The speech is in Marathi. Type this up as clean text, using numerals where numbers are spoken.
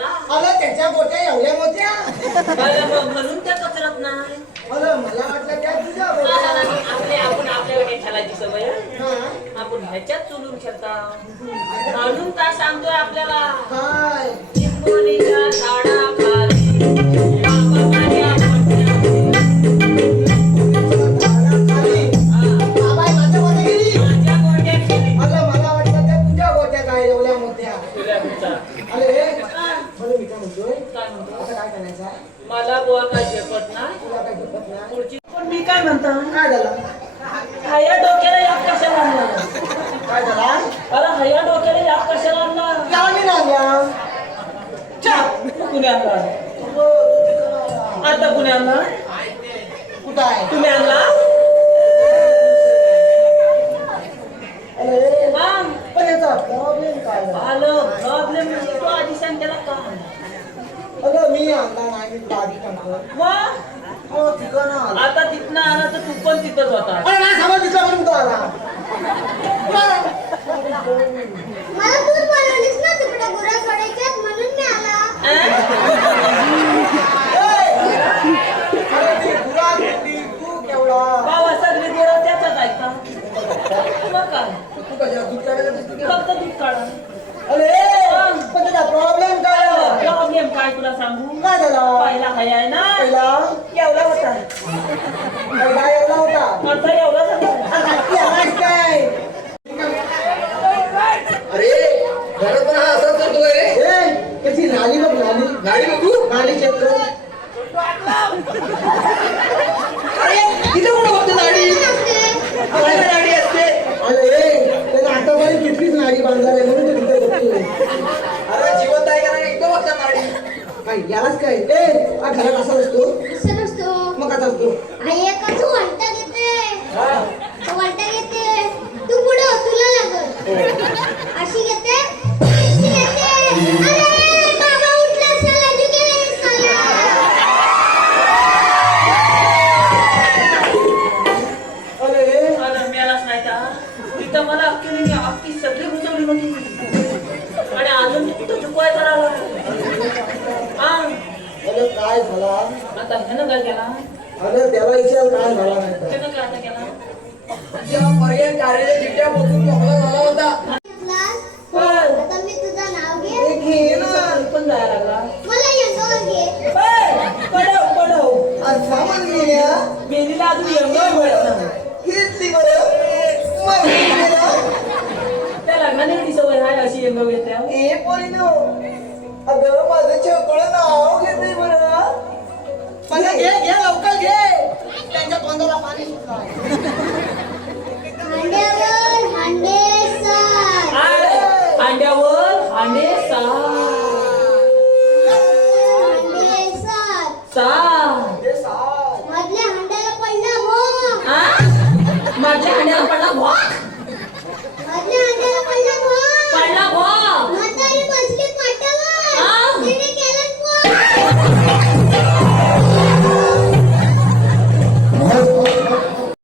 त्याला? अगं त्याच्या गोट्या एवढ्या मोठ्या. म्हणून त्या कचरत नाही. अगं मला वाटलं त्या तुझ्या गोट्या. आपण आपल्याला काही खेळायची सवय आहे. आपण ह्याच्यात चुलून खेळता म्हणून काय सांगतोय आपल्याला काय चिंचोलीच्या झाडाखाली बाबाच्या मला बुवा काय झेपत नाही. पण मी काय म्हणतो काय झालं हया डोक्याला याप कशाला आणला? काय झाला अरे हया डोक्याला याप कशाला आणला? लावणी लागल्या कुणी आणला? आता कुणी आणला? कुठं आहे तुम्ही आणला? अरे हा पण याचा प्रॉब्लेम काय झाला आलं प्रॉब्लेम तो आधी सांग त्याला का? अगं मी आणला नाही मी गाडी टाकतो मग ठिकाणं आला आता तिथनं आला तर तू पण तिथंच होता. अरे नाही सामान तिथला पण कुठं आला मला तूच बोलवलीस ना तिकडे गुरा सोडायच्यात म्हणून मी आला. अरे ती गुरा घेतली तू केवढा बाबा सगळी गोळा त्याचाच ऐका मग काय तू कशा दूध काढायला दिसते की? फक्त दूध काढा. अरे पण त्याचा प्रॉब्लेम काय झाला? प्रॉब्लेम काय तुला सांगू? काय झाला पहिला हाय आहे ना पहिला एवढा होता पहिला एवढा होता आता एवढा झाला. आता आलाच काय अरे घरात पण हा असाच करतो रे. ए कशी नाली बघ नाली गाडी बघू. नाली क्षेत्र अरे किती मोठं बघतो गाडी. आपल्याला गाडी असते. अरे त्याला आतापर्यंत तिथलीच नाली बांधणार आहे म्हणून ते तिथे बघतोय. अरे जिवंत आहे का नाही एकदम बघता गाडी. काय यालाच काय ए हा घरात असा असतो असं नसतो. मग कसा असतो आई एकाच वळटा घेते. वळटा घेते. तू पुढे हो, तुला लागल. अशी घेते. अशी घेते. अरे बाबा उठला साला जुगे साला. अरे अरे मेलाच नाही का तिथं मला अख्खी सगळी घुसवली होती आणि अजून तू कुठं चुकवाय करायला हा अरे काय झाला आता ह्यानं काय केला? अरे त्याला विचार काय झाला नाही तर. त्यानं काय आता केला? या पर्याय कार्याच्या चिठ्ठ्या बघून मोकळा झाला होता. घेतलास? पण आता मी तुझं नाव घे. ए, घे ना. पण जायला लागला. मला यंगावर घे. पडव आज सामान गेल्या बेलीला अजून एवढं मिळत नाही. घेतली बरं मग गेला. त्या लग्नाने एवढी सवय आहे अशी एंगव येते. ए पोरीनो अगं माझं छोकळं नाव घेते बरं पण घे घे लवकर घे त्यांच्या तोंडाला पाणी सुटलं हांड्यावर हांडे सार. अंड्यावर अंडे हांडे सार. सात